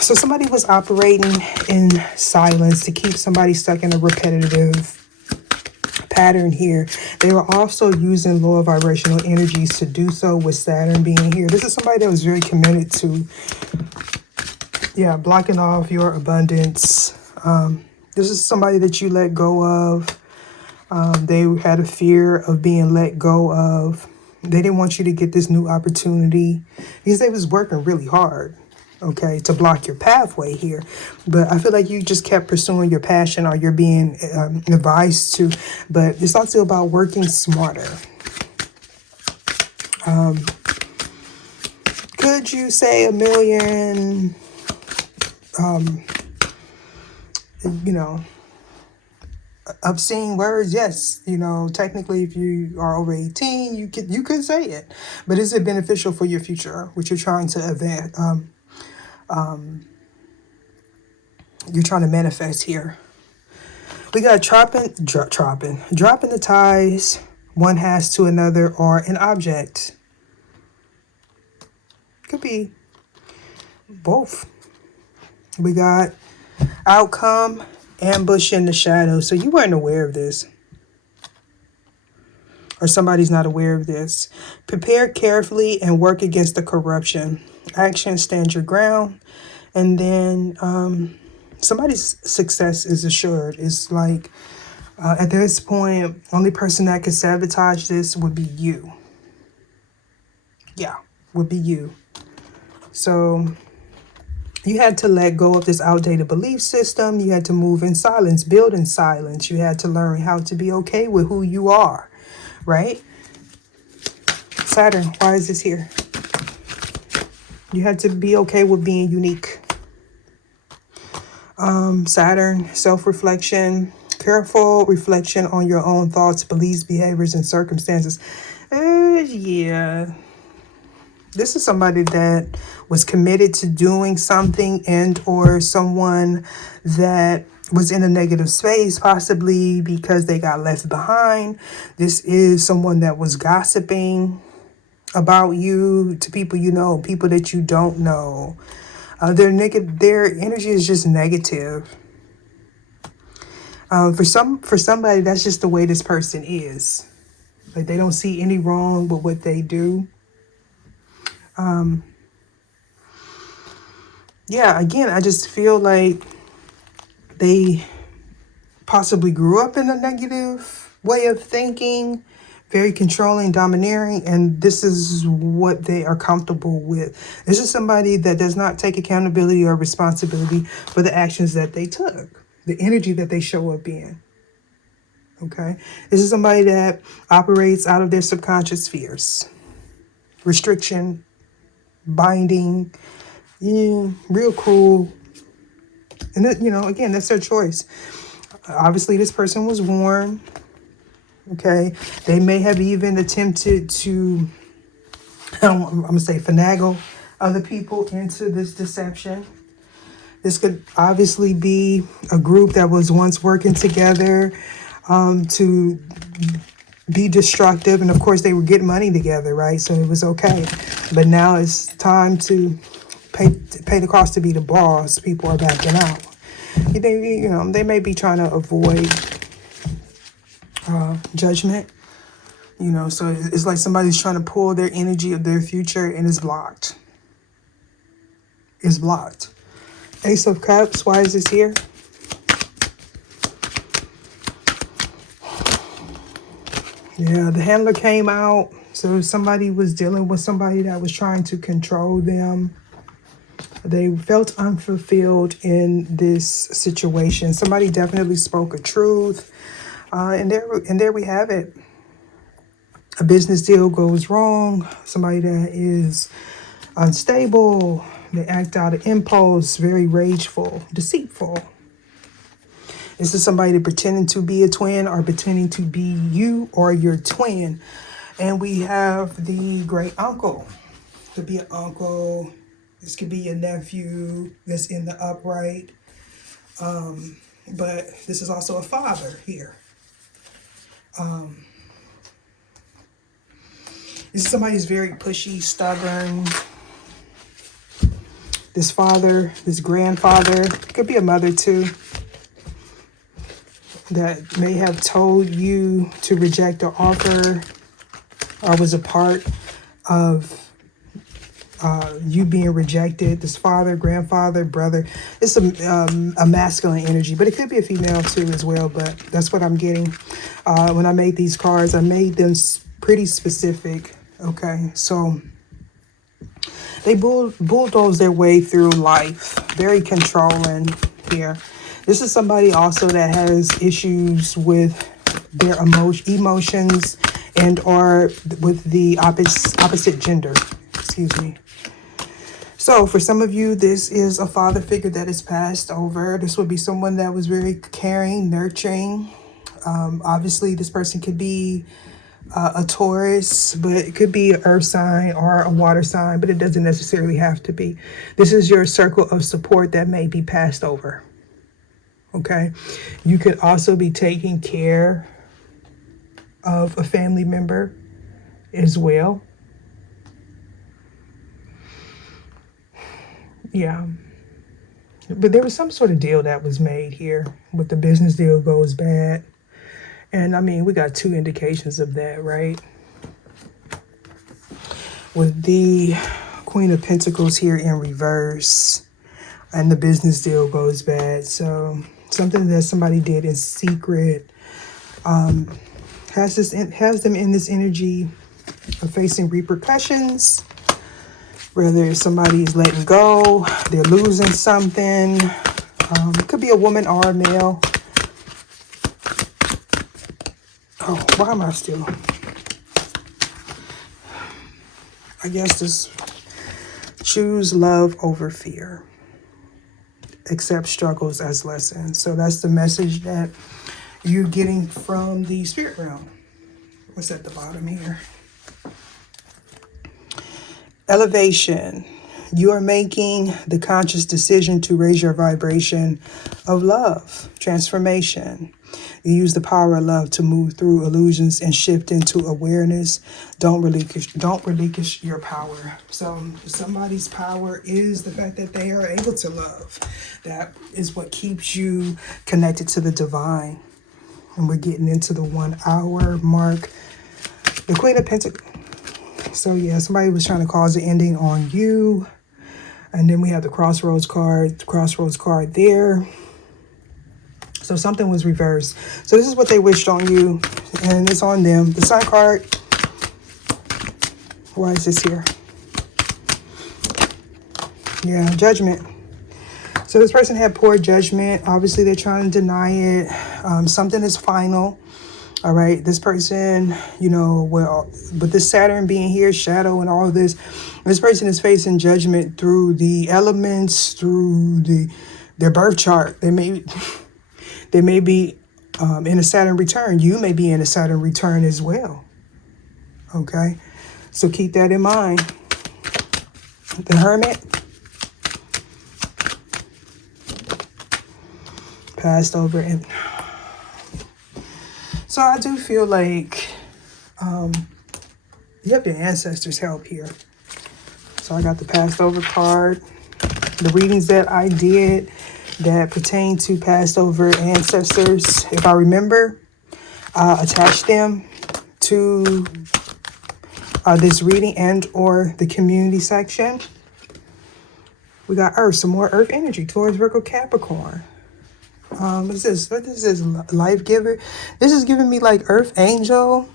So somebody was operating in silence to keep somebody stuck in a repetitive pattern here. They were also using lower vibrational energies to do so, with Saturn being here. This is somebody that was very committed to, blocking off your abundance. This is somebody that you let go of. They had a fear of being let go of. They didn't want you to get this new opportunity because they was working really hard, to block your pathway here. But I feel like you just kept pursuing your passion, or you're being advised to. But it's also about working smarter. Could you say a million, obscene words? Yes. Technically, if you are over 18, you could say it. But is it beneficial for your future, which you're trying to advance? You're trying to manifest here. We got dropping the ties one has to another, or an object. Could be both. We got outcome Ambush in the shadows. So you weren't aware of this. Or somebody's not aware of this. Prepare carefully and work against the corruption. Action, stand your ground. And then somebody's success is assured. It's like at this point, only person that could sabotage this would be you. Yeah, would be you. So you had to let go of this outdated belief system. You had to move in silence, build in silence. You had to learn how to be okay with who you are, right? Saturn, why is this here? You had to be okay with being unique. Saturn, self-reflection, careful reflection on your own thoughts, beliefs, behaviors, and circumstances. Yeah. This is somebody that was committed to doing something, and or someone that was in a negative space, possibly because they got left behind. This is someone that was gossiping about you to people you know, people that you don't know. Their energy is just negative. For somebody, that's just the way this person is. Like, they don't see any wrong with what they do. Yeah, again, I just feel like they possibly grew up in a negative way of thinking, very controlling, domineering, and this is what they are comfortable with. This is somebody that does not take accountability or responsibility for the actions that they took, the energy that they show up in. Okay? This is somebody that operates out of their subconscious fears, restriction, binding, real cruel. And that, again, that's their choice. Obviously, this person was warned. Okay, they may have even attempted to, I'm gonna say, finagle other people into this deception. This could obviously be a group that was once working together to be destructive, and of course they were getting money together, right? So it was okay. But now it's time to pay the cost to be the boss. People are backing out. They may be trying to avoid judgment. So it's like somebody's trying to pull their energy of their future, and it's blocked. It's blocked. Ace of Cups, why is this here? Yeah, the handler came out. So somebody was dealing with somebody that was trying to control them. They felt unfulfilled in this situation. Somebody definitely spoke a truth. And there we have it. A business deal goes wrong. Somebody that is unstable. They act out of impulse, very rageful, deceitful. This is somebody pretending to be a twin or pretending to be you or your twin. And we have the great uncle. Could be an uncle. This could be your nephew that's in the upright. But this is also a father here. This is somebody who's very pushy, stubborn. This father, this grandfather, could be a mother too, that may have told you to reject or offer, or was a part of you being rejected. This father, grandfather, brother. It's a masculine energy, but it could be a female too as well. But that's what I'm getting. When I made these cards, I made them pretty specific. Okay, so they bulldoze their way through life. Very controlling here. This is somebody also that has issues with their emotions and or with the opposite gender. Excuse me. So for some of you, this is a father figure that is passed over. This would be someone that was very caring, nurturing. Obviously, this person could be a Taurus, but it could be an earth sign or a water sign, but it doesn't necessarily have to be. This is your circle of support that may be passed over. Okay. You could also be taking care of a family member as well. Yeah. But there was some sort of deal that was made here, but the business deal goes bad. And I mean, we got 2 indications of that, right? With the Queen of Pentacles here in reverse, and the business deal goes bad. So something that somebody did in secret has them in this energy of facing repercussions. Whether somebody is letting go, they're losing something. It could be a woman or a male. Oh, why am I still? I guess this choose love over fear. Accept struggles as lessons. So that's the message that you're getting from the spirit realm. What's at the bottom here? Elevation. You are making the conscious decision to raise your vibration of love. Transformation. You use the power of love to move through illusions and shift into awareness. Don't relinquish your power. So somebody's power is the fact that they are able to love. That is what keeps you connected to the divine. And we're getting into the 1 hour mark. The Queen of Pentacles. So yeah, somebody was trying to cause an ending on you. And then we have the Crossroads card there. So something was reversed. So this is what they wished on you, and it's on them. The Sun card. Why is this here? Yeah, Judgment. So this person had poor judgment. Obviously, they're trying to deny it. Something is final. All right, this person, you know, well, but this Saturn being here, shadow and all of this person is facing judgment through the elements, through their birth chart. They may be in a Saturn return. You may be in a Saturn return as well. Okay, so keep that in mind. The Hermit. Passed over and... So I do feel like you have your ancestors' help here. So I got the passed over card. The readings that I did that pertain to passed over ancestors, if I remember, attach them to this reading and or the community section. We got Earth, some more Earth energy towards Virgo, Capricorn. What is this? What is this? Life giver. This is giving me like Earth Angel.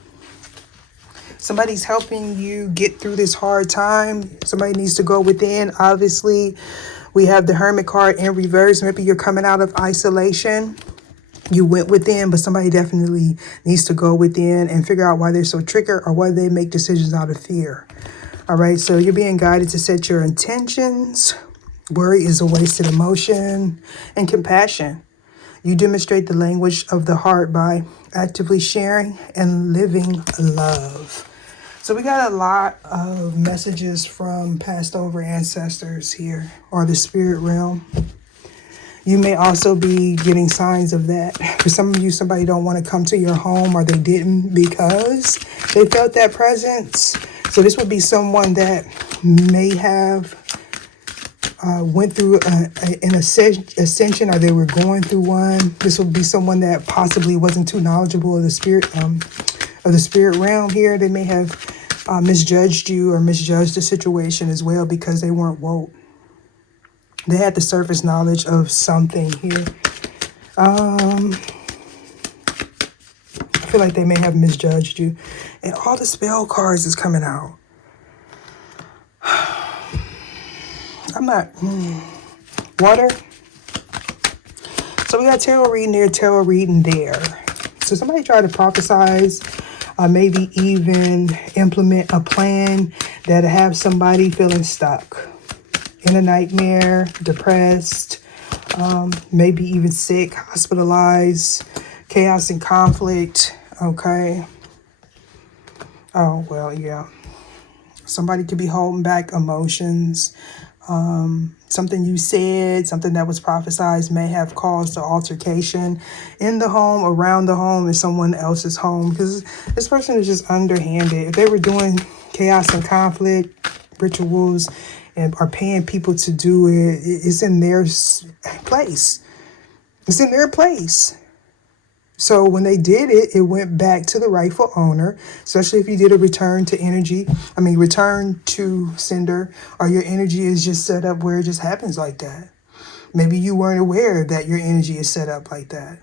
Somebody's helping you get through this hard time. Somebody needs to go within. Obviously, we have the Hermit card in reverse. Maybe you're coming out of isolation. You went within, but somebody definitely needs to go within and figure out why they're so triggered or why they make decisions out of fear. All right, so you're being guided to set your intentions. Worry is a wasted emotion. And compassion. You demonstrate the language of the heart by actively sharing and living love. So we got a lot of messages from passed over ancestors here, or the spirit realm. You may also be getting signs of that. For some of you, somebody don't want to come to your home, or they didn't because they felt that presence. So this would be someone that may have went through an ascension, or they were going through one. This would be someone that possibly wasn't too knowledgeable of the spirit realm here. They may have misjudged you or misjudged the situation as well because they weren't woke. They had the surface knowledge of something here. I feel like they may have misjudged you. And all the spell cards is coming out. I'm not... Water. So we got tarot reading there, tarot reading there. So somebody tried to prophesize, maybe even implement a plan that'll have somebody feeling stuck, in a nightmare, depressed, maybe even sick, hospitalized, chaos and conflict. Okay. Oh, well, yeah. Somebody could be holding back emotions. Something you said, something that was prophesized may have caused an altercation in the home, around the home, in someone else's home, because this person is just underhanded. If they were doing chaos and conflict rituals and are paying people to do it, it's in their place. It's in their place. So when they did it, it went back to the rightful owner, especially if you did a return to energy. Return to sender, or your energy is just set up where it just happens like that. Maybe you weren't aware that your energy is set up like that.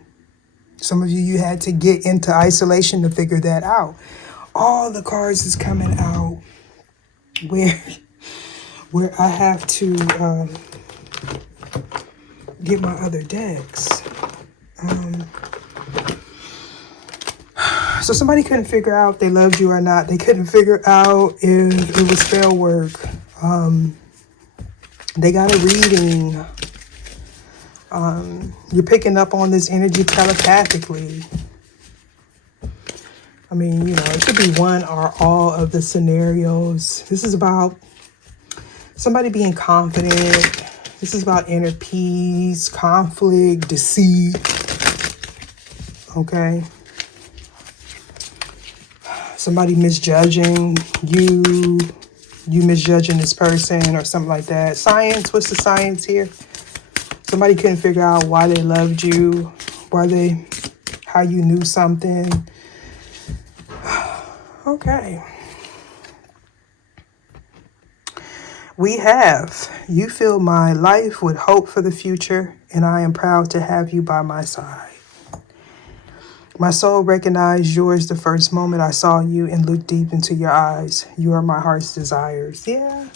Some of you had to get into isolation to figure that out. All the cards is coming out where I have to get my other decks. So somebody couldn't figure out if they loved you or not. They couldn't figure out if it was spell work. They got a reading. You're picking up on this energy telepathically. It could be one or all of the scenarios. This is about somebody being confident. This is about inner peace, conflict, deceit. Okay. Somebody misjudging you misjudging this person or something like that. Science, what's the science here? Somebody couldn't figure out why they loved you, how you knew something. Okay. We have, you fill my life with hope for the future, and I am proud to have you by my side. My soul recognized yours the first moment I saw you and looked deep into your eyes. You are my heart's desires. Yeah,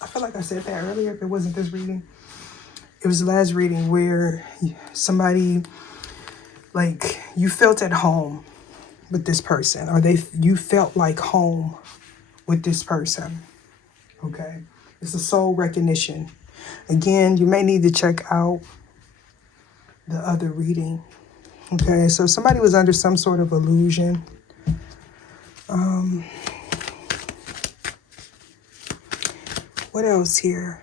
I feel like I said that earlier if it wasn't this reading. It was the last reading where somebody, you felt at home with this person, or you felt like home with this person. Okay. It's a soul recognition. Again, you may need to check out the other reading. Okay, so somebody was under some sort of illusion. What else here?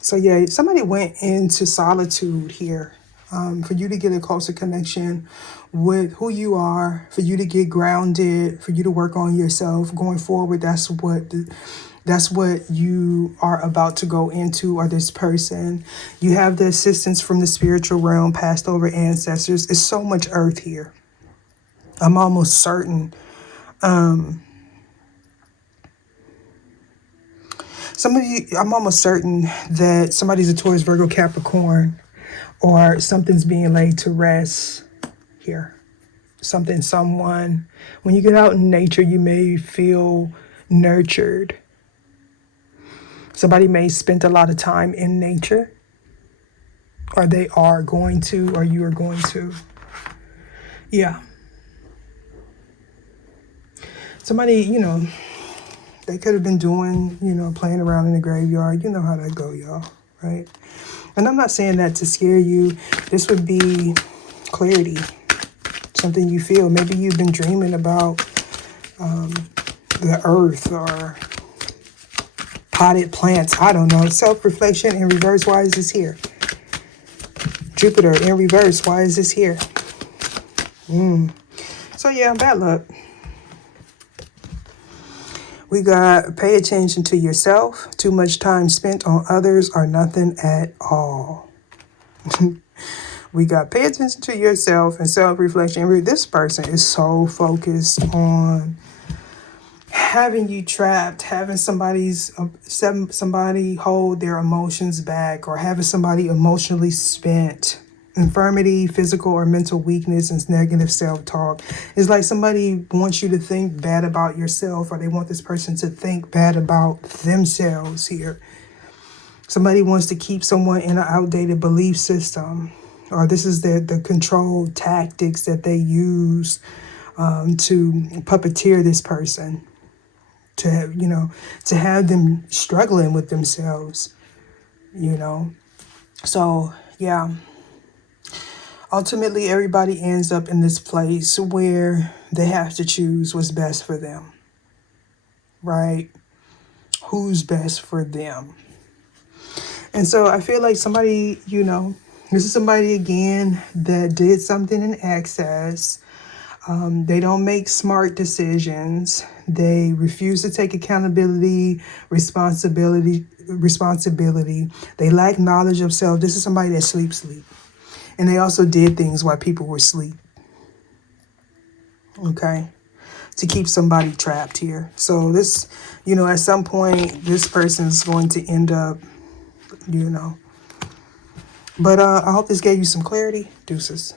So yeah, somebody went into solitude here for you to get a closer connection with who you are, for you to get grounded, for you to work on yourself going forward. That's what you are about to go into, or this person. You have the assistance from the spiritual realm, passed over ancestors. It's so much earth here. I'm almost certain. Some of you, I'm almost certain that somebody's a Taurus, Virgo, Capricorn, or something's being laid to rest here. Someone. When you get out in nature, you may feel nurtured. Somebody may spend a lot of time in nature, or they are going to, or you are going to. Yeah. Somebody, they could have been doing, playing around in the graveyard. You know how that go, y'all, right? And I'm not saying that to scare you. This would be clarity, something you feel. Maybe you've been dreaming about the earth or potted plants. I don't know. Self-reflection in reverse. Why is this here? Jupiter in reverse. Why is this here? So yeah, bad luck. We got pay attention to yourself. Too much time spent on others or nothing at all. We got pay attention to yourself and self-reflection. This person is so focused on having you trapped, having somebody hold their emotions back, or having somebody emotionally spent. Infirmity, physical or mental weakness, and negative self-talk. It's like somebody wants you to think bad about yourself, or they want this person to think bad about themselves here. Somebody wants to keep someone in an outdated belief system, or this is the control tactics that they use to puppeteer this person, to have them struggling with themselves, So, yeah. Ultimately, everybody ends up in this place where they have to choose what's best for them, right? Who's best for them? And so I feel like somebody, this is somebody, again, that did something in excess. They don't make smart decisions. They refuse to take accountability, responsibility. They lack knowledge of self. This is somebody that sleep. And they also did things while people were asleep. Okay. To keep somebody trapped here. So this, at some point, this person's going to end up, But I hope this gave you some clarity. Deuces.